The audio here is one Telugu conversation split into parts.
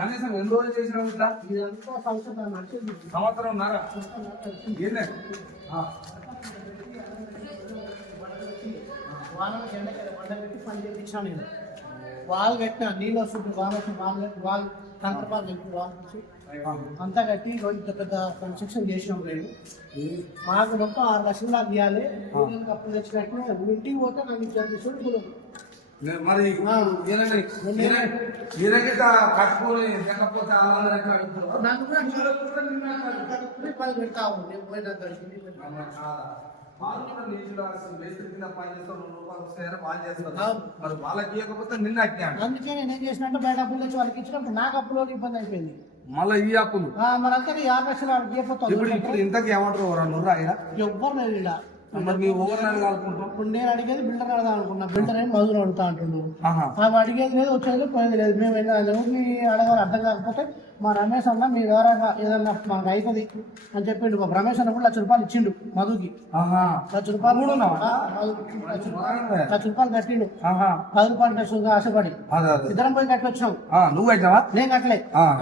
కనీసం ఎన్ని రోజులు చేసినావు ఇట్లా? సంవత్సరం ఉన్నారా? వాళ్ళు కట్టిన నీళ్ళు వస్తుంది, వాళ్ళు కంకరపాలు కట్టి వాళ్ళు అంతా కట్టి ఇంత పెద్ద కన్స్ట్రక్షన్ చేసినాం. నేను మాకు మొత్తం 6 లక్షలు నాకు ఇవ్వాలి. అప్పుడు తెచ్చినట్టు ఇంటికి పోతే నాకు ఇచ్చారు. మరి కట్టుకొని లేకపోతే నన్ను కూడా పెడతావు. నేను పోయినా అందుకే నేనేం చేసినట్టు బయట అప్పులు తెచ్చి వాళ్ళకి ఇచ్చినప్పుడు నాకు అప్పులో ఇబ్బంది అయిపోయింది. మళ్ళీ ఈ అప్పులు మరి అంతా 50 లక్షలు వాళ్ళకి ఇవ్వకపోతే ఇప్పుడు ఇంతకీ ఏమంటారు? ఎవ్వరు లేదు ఇలా. మీ ఓవర్ అనుకుంటాం. ఇప్పుడు నేను అడిగేది బిల్డర్ అడదా అనుకున్నా. బిల్డర్ ఏం మధురు అడుగుతా అంటున్నాడు. అడిగేది లేదు, వచ్చేది పోయేది లేదు. మేము ఎవరిని అడగాలి అర్థం కాకపోతే మా రమేష్ అన్న మీ ద్వారా ఏదన్నా మనకు అవుతుంది అని చెప్పిండు. మా రమేష్ అన్న కూడా 1 లక్ష రూపాయలు ఇచ్చిండు మధుకి. 1 లక్ష రూపాయలు 1 లక్ష రూపాయలు కట్టిండు. 10 రూపాయలు కట్టు ఆశపడి ఇద్దరం పోయి కట్టి వచ్చాం. నువ్వు కట్టావా? నేను కట్టలే,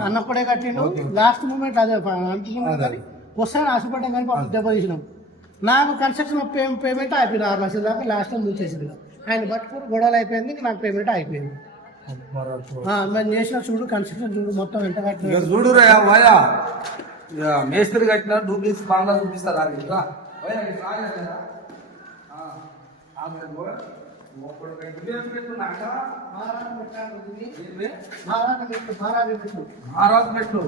అన్నప్పుడే కట్టిండు. లాస్ట్ మూమెంట్ అదే వస్తాయని ఆశపడ్డాం కానీ దెబ్బ తీసినాం. నాకు కన్స్ట్రక్షన్ పేమెంట్ అయిపోయింది 6 లక్షల దాకా. లాస్ట్ టైం చూసేసింది. ఆయన పట్టుకుని గొడవలు అయిపోయింది, నాకు పేమెంట్ అయిపోయింది. మేము చేసిన చూడు కన్స్ట్రక్షన్ చూడు మొత్తం ఎంత కట్టిన చూడు మేస్త్రి కట్టిన డూప్లిక్స్ బాగా చూపిస్తారు. మెట్లు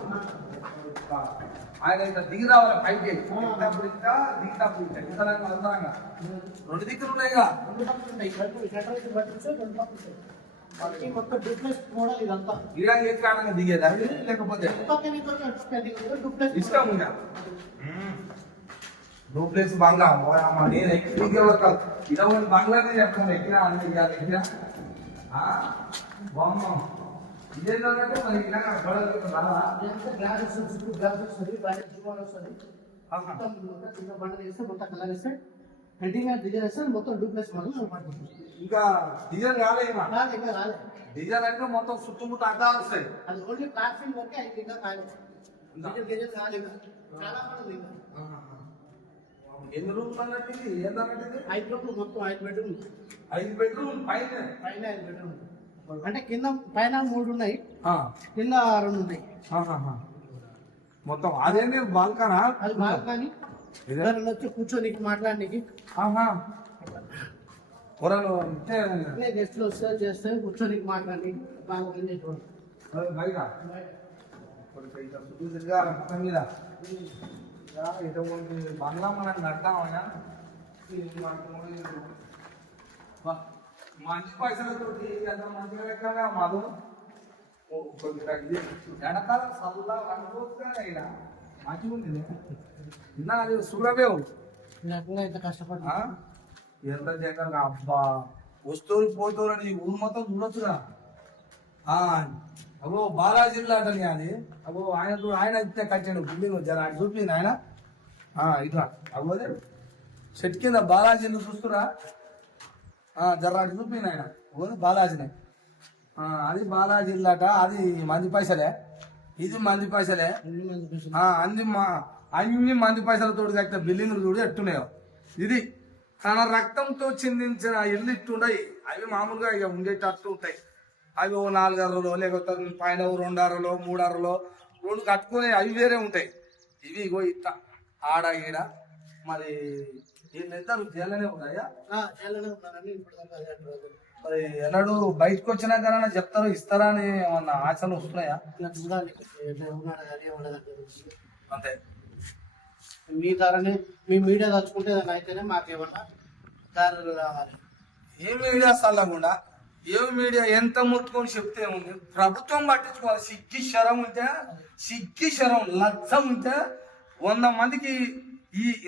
ఆయన ఇంకా దిగి రావాలి పైకి. రెండు దిక్కులు ఉన్నాయిగా. దిగేదా లేకపోతే ఇష్టం ఉందా? డూప్లెక్స్ బంగ్లా నేను ఇరవై బంగ్లానే చెప్తాను. ఎక్కినా ఎక్కినా బొమ్మ ఇదేంటంటే మరి ఇలా మొత్తం డూప్లెక్స్ ఇంకా డిజైన్ రాలేమా? డిజైన్ అంటే మొత్తం చుట్టుముట్టు అడ్డాలు వస్తాయి. అది ఓన్లీ ప్లాట్ఫామ్ వరకే ఇంకా కాలేదు. ఎన్ని రూమ్లు అన్నట్టు? ఏంటన్నట్టు? 5 రూమ్లు మొత్తం 5 బెడ్రూమ్. 5 బెడ్రూమ్ పైన 5 బెడ్రూమ్ అంటే కింద పైన 3 ఉన్నాయి, కింద 2 ఉన్నాయి. మొత్తం అదేంటి బాల్కనా? అది బాల్కనీ. వచ్చి కూర్చొని మాట్లాడడానికి గెస్ట్లు వస్తే చేస్తే కూర్చొని మాట్లాడి మీద ఇటువంటి బంగ్లా మనం కడతామయ్యా. మంచి పైసలతో ఎంత మంచిగా పెట్టాగా మధు. ఎండాకాలం చల్లగా అనుకోవచ్చు ఇలా మంచిగా ఉంది. ఇందా అది సూరవేవు ఎంత కష్టపడి ఎంత జగన్ అబ్బా వస్తువులు పోతారు అని ఊరు మొత్తం చూడొచ్చుగా. అబ్బో బాలాజిల్లా అంటని అది. అబ్బో ఆయన ఇస్తే కట్టాడు బిల్డింగ్ జర అటు చూపింది ఆయన. ఇట్లా అబ్బోదే చెట్టు కింద బాలాజీని చూస్తురా. జర అటు చూపింది ఆయన. బాలాజీనే అది బాలాజిల్లాట. అది మంది పైసలే, ఇది మంది పైసలే. అన్ని మంది పైసలతో కట్టిన బిల్డింగ్లు చూడు ఎట్టున్నాయో. ఇది తన రక్తంతో చిందించిన ఇల్లు ఇట్టుండయి. అవి మామూలుగా ఇక ఉండేటట్టు ఉంటాయి. అవి 4 అరలో లేకపోతే పైన 2 అరలో 3 అరలో 2 కట్టుకునే అవి వేరే ఉంటాయి. ఇవి ఇగో ఇట్ట ఆడ ఈడ. మరి వీళ్ళిద్దరు జైల్లోనే ఉన్నాయా? మరి ఎన్నడూ బయటకు వచ్చినాకన్నా చెప్తారు ఇస్తారా అని ఏమన్నా ఆశలు వస్తున్నాయా? అంతే. మీ ధరనే మీ మీడియా తలుచుకుంటే అయితేనే మాకేమన్నా దారులు రావాలి. ఏ మీడియా చల్లకుండా ఏ మీడియా ఎంత ముట్టుకొని చెప్తే ఉంది. ప్రభుత్వం పట్టించుకోవాలి. సిగ్గి శరం లక్షం ఉంటే 100 మందికి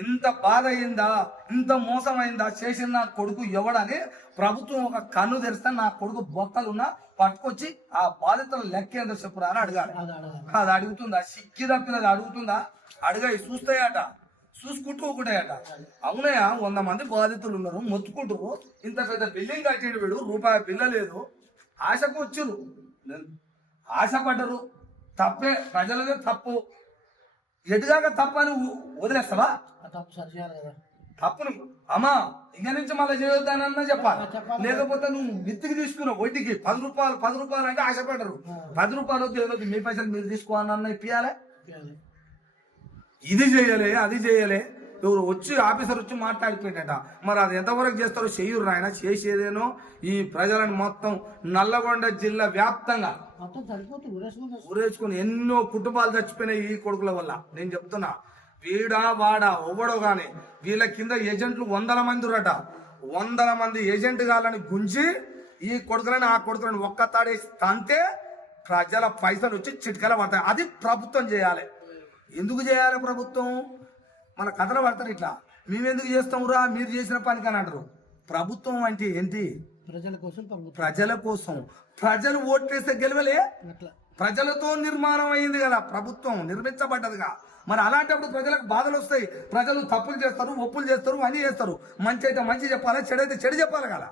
ఇంత బాధ అయిందా, ఇంత మోసం అయిందా చేసిన నా కొడుకు ఎవడని ప్రభుత్వం ఒక కన్ను తెరిస్తే నా కొడుకు బొక్కలున్నా పట్టుకొచ్చి ఆ బాధితుల లెక్క ఏందో చెప్పురా అని అడగాలి. అది అడుగుతుందా? సిగ్గి తప్పినది అడుగుతుందా? అడిగాయి చూస్తాయట, చూసుకుంటూ ఒకటేయట. అవునయా 100 మంది బాధితులు ఉన్నారు, మొత్తుకుంటారు. ఇంత పెద్ద బిల్డింగ్ కట్టేడు వీడు, రూపాయి బిల్ల లేదు. ఆశకు వచ్చిర్రు, ఆశపడ్డరు, తప్పే, ప్రజలదే తప్పు, ఎటుగాక తప్పు అని వదిలేస్తావా? ఆ తప్పు సరి చేయాలి కదా. తప్పును అమ్మా ఇక నుంచి మళ్ళీ చేయొద్దానన్నా చెప్పాలి. లేకపోతే నువ్వు మిత్తికి తీసుకున్నావు వడ్డీకి 10 రూపాయలు అంటే ఆశపడ్డరు. 10 రూపాయలు వద్దు, ఏదో మీ పైసలు మీరు తీసుకోవాలన్నా ఇప్పియాలి. ఇది చేయలే, అది చేయలే, ఎవరు వచ్చి ఆఫీసర్ వచ్చి మాట్లాడిపోయిందట. మరి అది ఎంతవరకు చేస్తారో చెయ్యరు ఆయన. చేసేదేనో ఈ ప్రజలను మొత్తం నల్లగొండ జిల్లా వ్యాప్తంగా మొత్తం సరిపోతుంది ఊరేసుకుని ఎన్నో కుటుంబాలు చచ్చిపోయినాయి ఈ కొడుకుల వల్ల. నేను చెప్తున్నా, వీడా వాడా ఎవడో గాని వీళ్ళ కింద ఏజెంట్లు 100 మంది ఉరట. 100 మంది ఏజెంట్ గాలని గుంజి ఈ కొడుకులని ఆ కొడుకులని ఒక్కతాడేసి తంతే ప్రజల పైసలు వచ్చి చిట్కల పడతాయి. అది ప్రభుత్వం చేయాలి. ఎందుకు చేయాలి ప్రభుత్వం? మన కథలు పడతారు ఇట్లా, మేమెందుకు చేస్తామురా మీరు చేసిన పనికి అని అంటారు. ప్రభుత్వం అంటే ఏంటి? ప్రజల కోసం. ప్రజల కోసం. ప్రజలు ఓట్లేస్తే గెలవలే, అట్లా ప్రజలతో నిర్మాణం అయింది కదా, ప్రభుత్వం నిర్మించబడ్డదిగా. మరి అలాంటప్పుడు ప్రజలకు బాధలు వస్తాయి. ప్రజలు తప్పులు చేస్తారు, ఒప్పులు చేస్తారు, అన్నీ చేస్తారు. మంచి అయితే మంచి చెప్పాలి, చెడు అయితే చెడు చెప్పాలి కదా.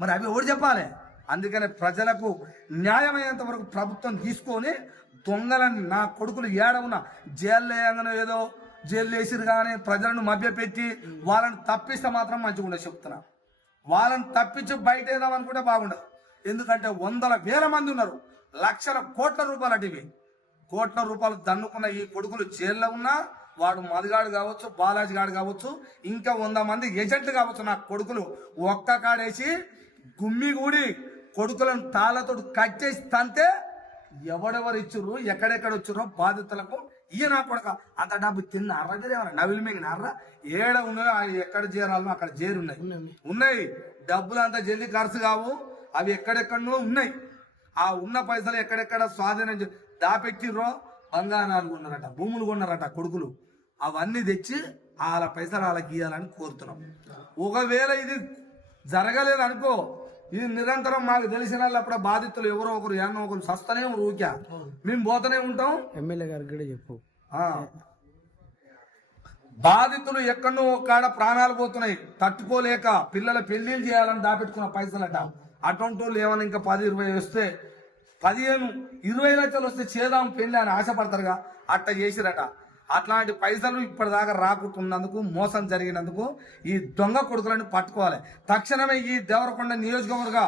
మరి అవి ఎవరు చెప్పాలి? అందుకనే ప్రజలకు న్యాయమయ్యేంత వరకు ప్రభుత్వం తీసుకొని దొంగలని నా కొడుకులు ఏడవున జైల్లో వేయగానే ఏదో జైలు వేసిరు కానీ ప్రజలను మభ్యపెట్టి వాళ్ళని తప్పిస్తే మాత్రం మంచిగా ఉండదు చెప్తున్నా. వాళ్ళని తప్పించి బయట వేద్దామనుకుంటే బాగుండదు. ఎందుకంటే 100,000 మంది ఉన్నారు, లక్షల కోట్ల రూపాయలు అటివి. కోట్ల రూపాయలు దన్నుకున్న ఈ కొడుకులు జైల్లో ఉన్నా, వాడు మధుగాడు కావచ్చు, బాలాజీ గాడు కావచ్చు, ఇంకా 100 మంది ఏజెంట్లు కావచ్చు, నా కొడుకులు ఒక్క కాడేసి గుమ్మిగూడి కొడుకులను తాళ్ళతో కట్టేసి తంతే ఎవడెవరు ఇచ్చుర్రు, ఎక్కడెక్కడ వచ్చుర్రో బాధితులకు ఈయన కొడక అంత డబ్బు తిన్న అర్రదేమన్నా నవిలి మింగినారా? ఏడ ఉన్నాయో ఎక్కడ చేరాలో అక్కడ ఉన్నాయి. డబ్బులు అంతా జల్లి ఖర్చు కావు, అవి ఎక్కడెక్కడో ఉన్నాయి. ఆ ఉన్న పైసలు ఎక్కడెక్కడ స్వాధీనం దాపెట్టిర్రో బంగారాలు కొన్నారట, భూములు కొన్నారట కొడుకులు. అవన్నీ తెచ్చి వాళ్ళ పైసలు వాళ్ళకి ఇవ్వాలని కోరుతున్నాం. ఒకవేళ ఇది జరగలేదు అనుకో, ఇది నిరంతరం మాకు తెలిసిన అప్పుడు బాధితులు ఎవరో ఒకరు ఏమో ఒకరు సస్తనే ఊరికా మేము పోతూనే ఉంటాం. ఎమ్మెల్యే గారికి కూడా చెప్పు. బాధితులు ఎక్కడో కాడ ప్రాణాలు పోతున్నాయి, తట్టుకోలేక పిల్లల పెళ్లిళ్ళు చేయాలని దాపెట్టుకున్న పైసలట. అటువంటి వాళ్ళు ఏమైనా ఇంకా 10-20 వస్తే 15-20 లక్షలు వస్తే చేద్దాం పెళ్లి అని ఆశపడతారుగా, అట్లా చేసిరట. అట్లాంటి పైసలు ఇప్పటిదాకా రాకుంటున్నందుకు, మోసం జరిగినందుకు ఈ దొంగ కొడుకులను పట్టుకోవాలి. తక్షణమే ఈ దేవరకొండ నియోజకవర్గ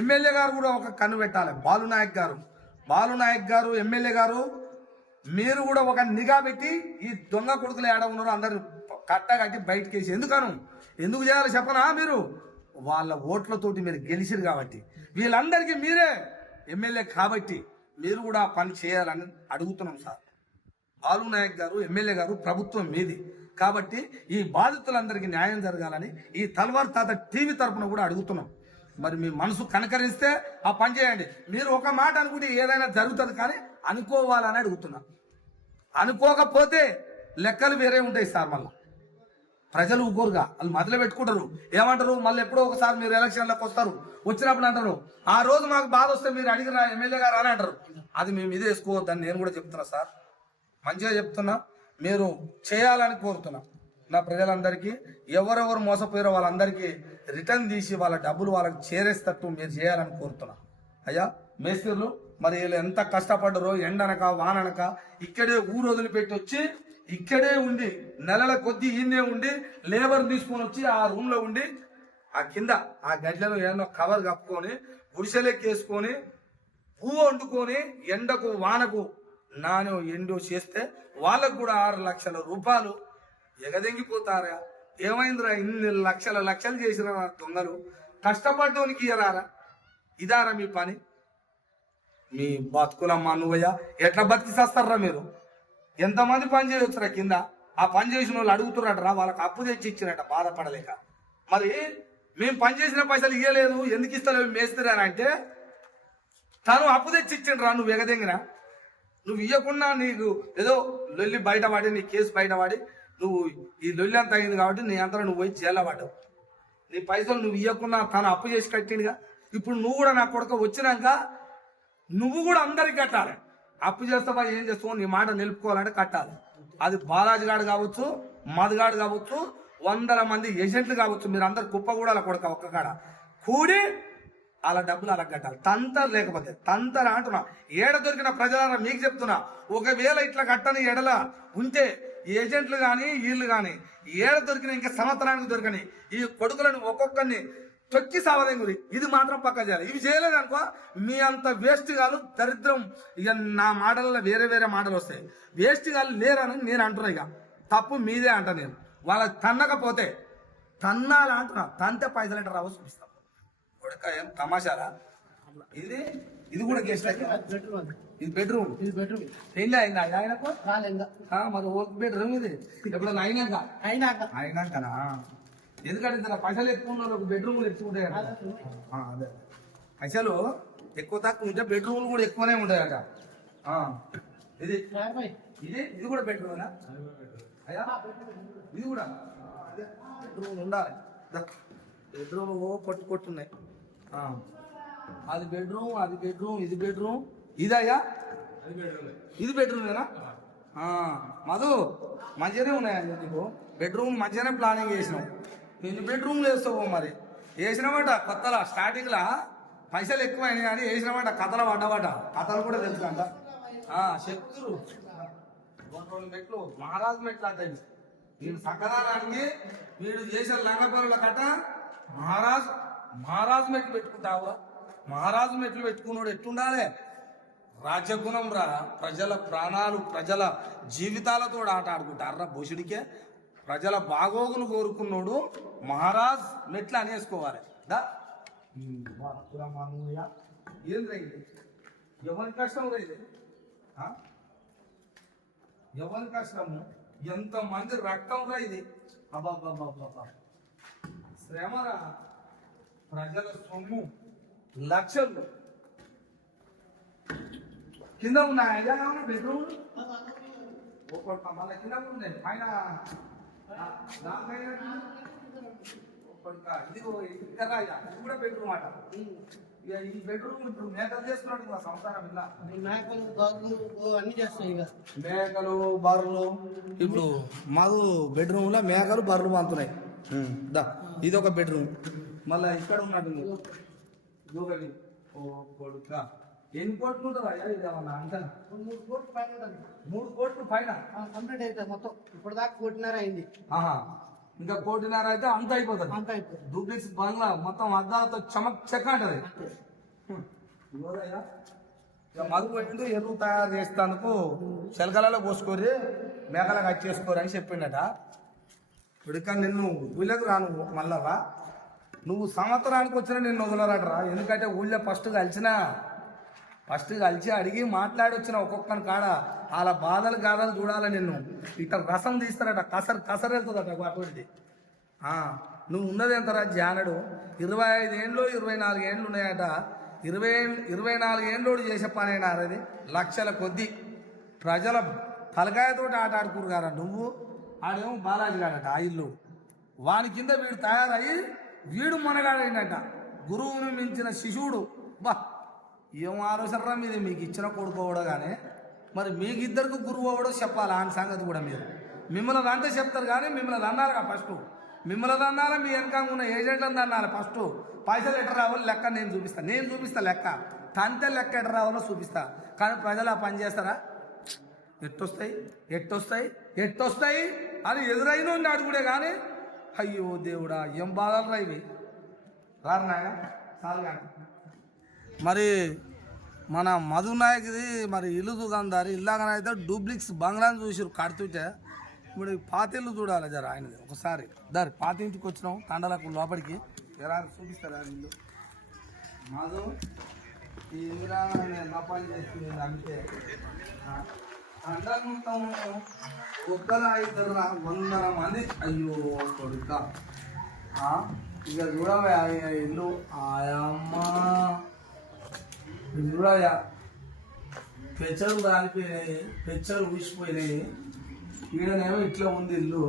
ఎమ్మెల్యే గారు కూడా ఒక కన్ను పెట్టాలి. బాలునాయక్ గారు ఎమ్మెల్యే గారు, మీరు కూడా ఒక నిఘా పెట్టి ఈ దొంగ కొడుకులు ఏడ ఉన్నారో అందరు కట్టగట్టి బయటకు వేసి ఎందుకు చేయాలి చెప్పనా? మీరు వాళ్ళ ఓట్లతోటి మీరు గెలిచిరు కాబట్టి, వీళ్ళందరికీ మీరే ఎమ్మెల్యే కాబట్టి మీరు కూడా పని చేయాలని అడుగుతున్నాం సార్. బాలునాయక్ గారు ఎమ్మెల్యే గారు, ప్రభుత్వం మీది కాబట్టి ఈ బాధితులందరికీ న్యాయం జరగాలని ఈ తల్వార్ తాత టీవీ తరఫున కూడా అడుగుతున్నాం. మరి మీ మనసు కనకరిస్తే ఆ పని చేయండి. మీరు ఒక మాట అనుకుంటే ఏదైనా జరుగుతుంది, కానీ అనుకోవాలని అడుగుతున్నా. అనుకోకపోతే లెక్కలు వేరే ఉంటాయి సార్. మళ్ళీ ప్రజలు ఊరుగా వాళ్ళు మొదలు పెట్టుకుంటారు, ఏమంటారు, మళ్ళీ ఎప్పుడో ఒకసారి మీరు ఎలక్షన్లకు వస్తారు, వచ్చినప్పుడు అంటారు ఆ రోజు మాకు బాధ వస్తే మీరు అడిగిన ఎమ్మెల్యే గారు అని అంటారు. అది మేము ఇది వేసుకోవద్దని నేను కూడా చెప్తున్నా సార్. మంచిగా చెప్తున్నా, మీరు చేయాలని కోరుతున్నా. నా ప్రజలందరికీ ఎవరెవరు మోసపోయారో వాళ్ళందరికీ రిటర్న్ తీసి వాళ్ళ డబ్బులు వాళ్ళకి చేరేస్తట్టు మీరు చేయాలని కోరుతున్నా. అయ్యా మేస్త్రీలు, మరి వీళ్ళు ఎంత కష్టపడ్డారో, ఎండనక వాననక ఇక్కడే ఊరు వదిలిపెట్టి వచ్చి ఇక్కడే ఉండి నెలల కొద్దీ ఈయనే ఉండి లేబర్ తీసుకొని వచ్చి ఆ రూమ్లో ఉండి ఆ కింద ఆ గడ్డలో ఏమో కవర్ కప్పుకొని గుడిసెలెక్కేసుకొని పువ్వు వండుకొని ఎండకు వానకు నానో ఎండో చేస్తే వాళ్ళకు కూడా 6 లక్షల రూపాయలు ఎగదెంగిపోతారా? ఏమైందిరా ఇన్ని లక్షలు చేసిన దొంగలు? కష్టపడ్డోనికి ఇయరారా? ఇదారా మీ పని? మీ బతుకులమ్మా నువ్వయ్యా ఎట్లా బతికి చేస్తారా మీరు? ఎంతమంది పని చేయొచ్చురా కింద? ఆ పని చేసిన వాళ్ళు అడుగుతున్నట్రా, వాళ్ళకి అప్పు తెచ్చి ఇచ్చినట్ట బాధపడలేక. మరి మేము పని చేసిన పైసలు ఇవ్వలేదు, ఎందుకు ఇస్తలేవు మేస్త్రి అని అంటే, తను అప్పు తెచ్చి ఇచ్చిండ్రా, నువ్వు ఎగదెంగినా? నువ్వు ఇవ్వకుండా నీకు ఏదో లొల్లి బయటపడి, నీ కేసు బయటపడి, నువ్వు ఈ లొల్లి అంత అయింది కాబట్టి నీ అంతా నువ్వు పోయి జైల్లో పడ్డావు. నీ పైసలు నువ్వు ఇవ్వకుండా తను అప్పు చేసి కట్టిండుగా. ఇప్పుడు నువ్వు కూడా నా కొడుకు వచ్చినాక నువ్వు కూడా అందరికి కట్టాలి. అప్పు చేస్తావా ఏం చేస్తావు, నీ మాట నిలుపుకోవాలంటే కట్టాలి. అది బాలాజీ గాడు కావచ్చు, మధుగాడు కావచ్చు, 100 మంది ఏజెంట్లు కావచ్చు, మీరు అందరు కుప్ప కూడా కొడక ఒక్క కాడ కూడి అలా డబ్బులు అలా కట్టాలి. తంతర్ లేకపోతే తంతర అంటున్నా. ఏడ దొరికిన ప్రజలారా మీకు చెప్తున్నా, ఒకవేళ ఇట్లా కట్టని ఎడల ఉంటే ఏజెంట్లు కానీ వీళ్ళు కానీ ఏడ దొరికిన ఇంకా సంవత్సరానికి దొరకని ఈ కొడుకులను ఒక్కొక్కరిని తొక్కి సావదెంగురి. ఇది మాత్రం పక్క చేయాలి. ఇవి చేయలేదనుకో మీ అంత వేస్ట్ గాలు దరిద్రం. ఇక నా మాటలలో వేరే వేరే మాటలు వస్తాయి. వేస్ట్ గాలు లేరని నేను అంటున్నా. ఇక తప్పు మీదే అంట. నేను వాళ్ళకి తన్నకపోతే తన్నాలా అంటున్నా. తంతే పైసలు అంటే రావు చూపిస్తాం. కొడుక ఏం తమాషారా. ఇది ఇది కూడా గెస్ట్ అయితే బెడ్రూమ్ అది. ఇది బెడ్రూమ్. ఇది బెడ్రూమ్ పెళ్ళి అయిందా ఆయనకు? రాలేంగా మరి ఓక్ బెడ్రూమ్ ఇది ఎప్పుడన్నా అయినాక అయినాకనా. ఎందుకంటే ఇంత పైసలు ఎక్కువ ఉన్న వాళ్ళకి బెడ్రూమ్లు ఎక్కువ ఉంటాయి. అదే పైసలు ఎక్కువ తక్కువ ఉంటే బెడ్రూమ్లు కూడా ఎక్కువనే ఉంటాయట. ఇది ఇది ఇది కూడా బెడ్రూమేనా అయ్యా? ఇది కూడా బెడ్రూమ్ ఉండాలి. బెడ్రూమ్ కొట్టున్నాయి. అది బెడ్రూమ్, అది బెడ్రూమ్, ఇది బెడ్రూమ్. ఇదయ్యా ఇది బెడ్రూమేనా? మధు మంచిగానే ఉన్నాయండి నీకు బెడ్రూమ్. మంచిగానే ప్లానింగ్ చేసినావు. ఎన్ని బెడ్రూమ్లు వేస్తావు మరి? వేసినామట కొత్తలా స్టార్టింగ్లా పైసలు ఎక్కువ అయినాయి కానీ వేసినామట. కథలు పడ్డబట. కథలు కూడా తెలుసుకంట. శక్తులు 2 మెట్లు మహారాజు మెట్లు అంటే వీడు సకదానానికి వీడు చేసిన లంగపరుల కట్ట మహారాజు మెట్లు పెట్టుకుంటావు. మహారాజు మెట్లు పెట్టుకున్నాడు ఎట్టుండాలి? రాజగుణం రా. ప్రజల ప్రాణాలు ప్రజల జీవితాలతో ఆట ఆడుకుంటారా భూషుడికే. ప్రజల బాగోగులు కోరుకున్నాడు మహారాజ్ మెట్లు అనేసుకోవాలి. ఏం రైతు ఎవరి కష్టం రైతు, ఎవరి కష్టము, ఎంతమంది రక్తం రా ఇది. అబ్బాబ్బాబ్బా శ్రమరా. ప్రజల సొమ్ము లక్షలు. కింద ఉన్నాయా బెడ్రూమ్? మళ్ళీ కింద ఉన్నాయి పైన. ఇది కూడా బెడ్రూమ్ అట. ఇక ఈ బెడ్రూమ్ ఇప్పుడు మేకలు చేస్తున్నాడు కదా సంసారం. ఇలా మేకలు గొర్రెలు అన్ని చేస్తాయి. ఇక మేకలు బర్రెలు. ఇప్పుడు మాకు బెడ్రూమ్ లో మేకలు బర్రెలు పంతున్నాయి. ఇది ఒక బెడ్రూమ్. మళ్ళా ఇక్కడ ఉన్నట్టుంది ఒకటి. ఓ కొడుక ఎన్ని కోట్లు ఉంటుందా ఇది ఏమన్నా అంత? 3 కోట్లు పైన ఉంటుంది. 3 కోట్లు పైన కంప్లీట్ అయితే మొత్తం ఇప్పుడు దాకా 1.5 అయింది. ఇంకా 1.5 అయితే అంత అయిపోతుంది. అంత అయిపోతుంది. డూప్లెక్స్ బంగ్లా మొత్తం అద్దాలతో చమక్ చెక్క అంటది. మరుగు పెట్టిండు ఎరువు తయారు చేసేందుకు చిలకలలో పోసుకోరి మేకలకు వచ్చేసుకోరు అని చెప్పిండట. ఇక నిన్ను ఊళ్ళకి రాను మళ్ళా నువ్వు సంవత్సరానికి వచ్చినా నిన్ను వదలరాటరా. ఎందుకంటే ఊళ్ళో ఫస్ట్ కలిసి అడిగి మాట్లాడి వచ్చిన ఒక్కొక్కని కాడ వాళ్ళ బాధలు గాథలు చూడాలి. నిన్ను ఇట్లా రసం తీస్తారట. కసరు వెళ్తుందట అటువంటిది. నువ్వు ఉన్నది ఎంతరా జానడు? 25 ఏండ్లు 24 ఏండ్లు ఉన్నాయట. 24 ఏండ్లోడు చేసే పని అయినా అది లక్షల కొద్ది ప్రజల తలకాయతో ఆట ఆడుకురు కదా. నువ్వు ఆడేమో బాలాజీ గాడట. ఆ ఇల్లు వాని కింద వీడు తయారయ్యి వీడు మనగాడైందట. గురువుని మించిన శిశువుడు. బా ఏం ఆలోచనరా మీది? మీకు ఇచ్చిన కొడుకోవడో కానీ మరి మీకిద్దరికి గురువు అవ్వడో చెప్పాలి. ఆయన సంగతి కూడా మీరు మిమ్మల్ని అంతే చెప్తారు కానీ మిమ్మల్ని అన్నారుగా ఫస్ట్. మిమ్మల్ని అన్నారా మీ వెనక ఉన్న ఏజెంట్లను అన్నారు ఫస్ట్. పైసలు ఎట్ట రావాలో లెక్క నేను చూపిస్తా లెక్క. తంతే లెక్క ఎట్ట రావాలో చూపిస్తా. కానీ ప్రజలు ఆ పని చేస్తారా? ఎట్టొస్తాయి అని ఎదురైన అడుగుడే కానీ అయ్యో దేవుడా ఏం బాధలు రా ఇవి. రాన్నాయ చాలు కానీ మరి మన మధునాయకుది మరి ఇల్లు దుకాందారు ఇల్లాగనైతే డూప్లెక్స్ బంగ్లాని చూసారు కడుతుంటే. ఇప్పుడు పాతిల్లు చూడాలి జర ఆయనది ఒకసారి. పాత ఇంటికి వచ్చినాం తండలకు లోపలికి ఎలా చూపిస్తారు ఆ ఇల్లు. మధు ఈ ఇందిరా నా పని చేస్తుంది అంటే తండ మొత్తం ఒక్కరా 200 మంది. అయ్యో కొడుక ఇక చూడవా ఇల్లు. ఆయమ్మా చూడయా పెచ్చలు రాలిపోయినాయి, పెచ్చలు ఊసిపోయినాయి. ఈడనేమో ఇట్లా ఉంది ఇల్లు.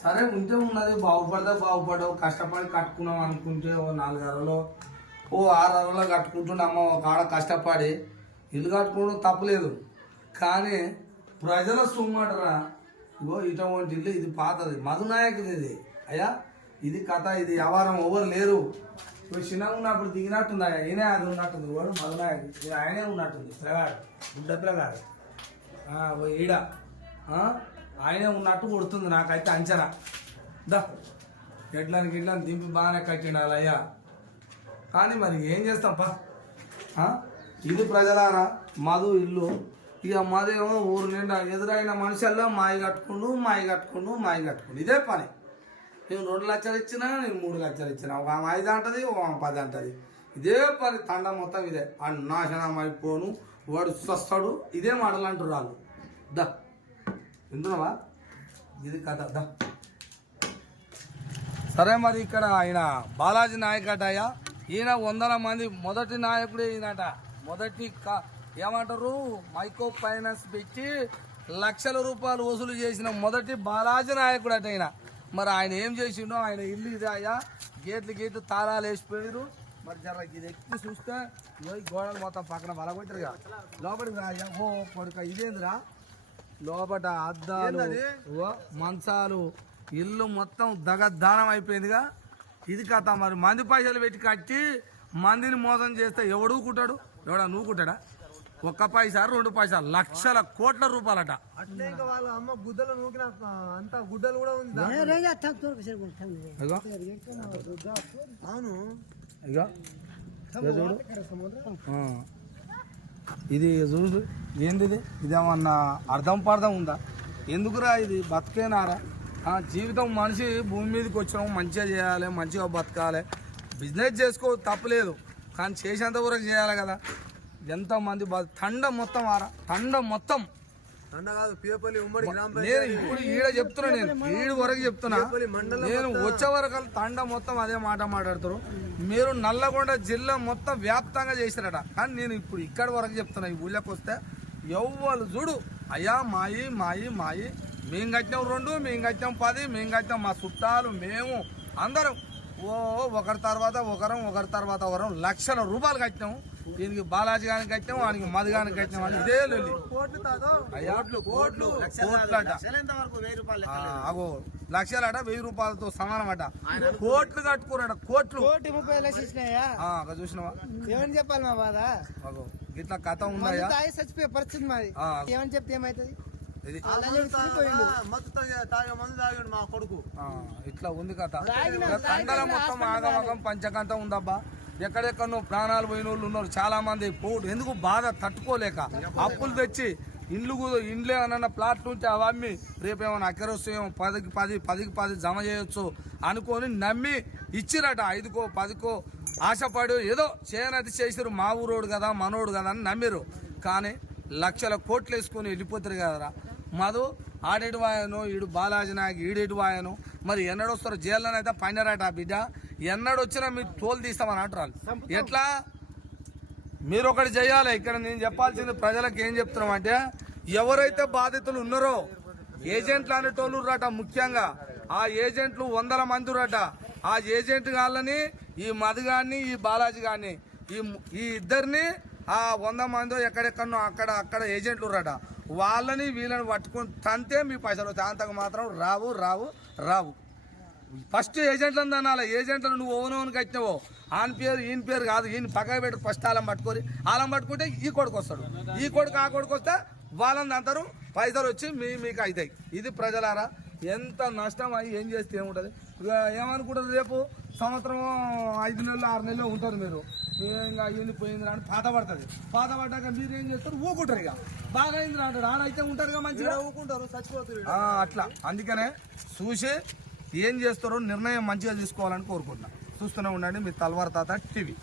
సరే ఉంటే ఉన్నది బాగుపడవు కష్టపడి కట్టుకున్నాం అనుకుంటే ఓ 4 అరలో 6 అరలో కట్టుకుంటున్నాము. ఒక ఆడ కష్టపడి ఇల్లు కట్టుకోవడం తప్పలేదు కానీ ప్రజల సుమ్మటరా. ఇగో ఇటువంటి ఇల్లు ఇది పాతది మధునాయకుది ఇది. అయ్యా ఇది కథ, ఇది వ్యవహారం ఎవరు లేరు. ఇప్పుడు చిన్నగా ఉన్నప్పుడు దిగినట్టుంది ఆయనే అది ఉన్నట్టుంది వాడు మధునాయకుడు ఆయనే ఉన్నట్టుంది పిల్లగాడు గుడ్డ పిల్లగాడు ఈడ ఆయనే ఉన్నట్టు కొడుతుంది నాకైతే అంచనా దా గిడ్లని దింపి బాగానే కట్టిండాలి అయ్యా కానీ మరి ఏం చేస్తాం ఇది ప్రజలారా మధు ఇల్లు ఇక మధు ఊరు నిండా ఎదురైన మనుషుల్లో మాయి కట్టుకుండు ఇదే పని నేను 2 లక్షలు ఇచ్చినా నేను 3 లక్షలు ఇచ్చినా ఒక 5 అంటది ఒక 10 అంటది ఇదే పని తండ మొత్తం ఇదే ఆ నాశనం అయిపోను వాడు వస్తాడు ఇదే మాటలు అంటారు వాళ్ళు దా వింటున్నావా ఇది కథ దా సరే మరి ఇక్కడ ఆయన బాలాజీ నాయక్ అటయ్యా ఈయన 100 మంది మొదటి నాయకుడే ఈయనట మొదటి ఏమంటారు మైక్రో ఫైనాన్స్ పెట్టి లక్షల రూపాయలు వసూలు చేసిన మొదటి బాలాజీ నాయకుడు అట ఈయన మరి ఆయన ఏం చేసిండో ఆయన ఇల్లు ఇదే అయ్యా గేట్లు తాళాలు వేసిపోయారు మరి జర ఇది ఎక్కి చూస్తే గోడలు మొత్తం పక్కన బలగొట్టారు కదా లోపలికి రాయ్యా ఓ కొడుక ఇదేందిరా లోపల అద్దాలు మంచాలు ఇల్లు మొత్తం దగద్దానం అయిపోయిందిగా ఇది కథ మరి మంది పైసలు పెట్టి కట్టి మందిని మోసం చేస్తే ఎవడు కుట్టాడు ఎవడా నువ్వు కుట్టాడా 1 పైసా 2 పైసలు లక్షల కోట్ల రూపాయలట అట్లే ఇంకా వాళ్ళ అమ్మ గుద్దలు నూకిన అంత గుడ్డలు కూడా ఉంది అవును ఇది చూసు ఏంది ఇదేమన్నా అర్థం పర్థం ఉందా ఎందుకురా ఇది బతికేనారా జీవితం మనిషి భూమి మీదకి వచ్చినాం మంచిగా చేయాలి మంచిగా బతకాలి బిజినెస్ చేసుకో తప్పలేదు కానీ చేసేంత వరకు చేయాలి కదా ఎంతమంది తండ మొత్తం తండ మొత్తం నేను ఇప్పుడు ఈడ చెప్తున్నా నేను ఈడు వరకు చెప్తున్నా నేను వచ్చే వరకు తండ మొత్తం అదే మాట మాట్లాడుతారు మీరు నల్లగొండ జిల్లా మొత్తం వ్యాప్తంగా చేశారట కానీ నేను ఇప్పుడు ఇక్కడ వరకు చెప్తున్నా ఈ ఊళ్ళోకి వస్తే ఎవ్వరు చూడు అయ్యా మాయి మేము కట్టినాం 2 మేము కట్టినాం 10 మేము కట్టినాం మా చుట్టాలు మేము అందరం ఒకరి తర్వాత ఒకరం లక్షల రూపాయలు కట్టినాం దీనికి బాలాజీ గారికి కట్టినాం వానికి మధు గారికి కట్టినాం అని ఇదే కోట్లు అగో లక్షలట 1000 రూపాయలతో సమానం అట కోట్లు కట్టుకోరట కోట్లు 1,30,00,000 చూసినావా ఏమని చెప్పాలి మా బాధ అగో ఇట్లా కథ ఉందా చచ్చిపోయే పరిస్థితి మాది ఏమని చెప్తే ఏమైతుంది మా కొడుకు ఇట్లా ఉంది కథ తండల మొత్తం ఆగమగం పంచకంతం ఉందబ్బా ఎక్కడెక్కడో ప్రాణాలు పోయిన వాళ్ళు ఉన్నారు చాలా మంది పోటు ఎందుకు బాధ తట్టుకోలేక అప్పులు తెచ్చి ఇండ్లు ఏమన్నా ప్లాట్ నుంచి అవి అమ్మి రేపేమన్నా అక్కరొస్తేమో 10కి 10 జమ చేయొచ్చు అనుకొని నమ్మి ఇచ్చిరట 5కో 10కో ఆశపడి ఏదో చేయనది చేసిరు మా ఊరోడు కదా మనోడు కదా అని నమ్మిరు కానీ లక్షల కోట్లు వేసుకొని వెళ్ళిపోతారు కదరా మధు ఆడేటి వాయను ఈడు బాలాజీ నాయక్ ఈడేటి వాయను మరి ఎన్నడొస్తారు జైల్లోనైతే పైనరాట బిడ్డ ఎన్నడొచ్చినా మీరు తోలు తీస్తామని అంటారు ఎట్లా మీరు ఒకటి చేయాలి ఇక్కడ నేను చెప్పాల్సింది ప్రజలకు ఏం చెప్తున్నాం అంటే ఎవరైతే బాధితులు ఉన్నారో ఏజెంట్లు అనేటోళ్ళు రట ముఖ్యంగా ఆ ఏజెంట్లు 100 మంది రట ఆ ఏజెంట్ గాళ్ళని ఈ మధు గారిని ఈ బాలాజీ గారిని ఈ ఇద్దరిని ఆ 100 మందో ఎక్కడెక్కడో అక్కడ ఏజెంట్లు రట వాళ్ళని వీళ్ళని పట్టుకొని తంతే మీ పైసలు అంతకు మాత్రం రావు ఫస్ట్ ఏజెంట్లను అనాలి ఏజెంట్లను నువ్వు ఓనోని కట్టినావో ఈయన పేరు కాదు ఈయన పక్కన పెట్టి ఫస్ట్ ఆలం పట్టుకుంటే ఈ కొడుకు వస్తాడు ఈ కొడుకు ఆ కొడుకు వస్తే వాళ్ళని అంటారు పైసలు వచ్చి మీకు అవుతాయి ఇది ప్రజలారా ఎంత నష్టం అయ్యి ఏం చేస్తే ఏముంటుంది ఇక ఏమనుకుంటారు రేపు సంవత్సరం 5 నెలలు 6 నెలలు ఉంటారు మీరు ఇంకా అయ్యింది పోయింది అని పాత పడ్డాక మీరు ఏం చేస్తారు ఊకుంటారు ఇక బాగా అయింది అంటాడు ఆడైతే ఉంటారుగా మంచిగా ఊకుంటారు చచ్చిపోతారు అట్లా అందుకనే చూసి ఏం చేస్తారో నిర్ణయం మంచిగా తీసుకోవాలని కోరుకుంటున్నా చూస్తూనే ఉండండి మీ తల్వార్ తాత టీవీ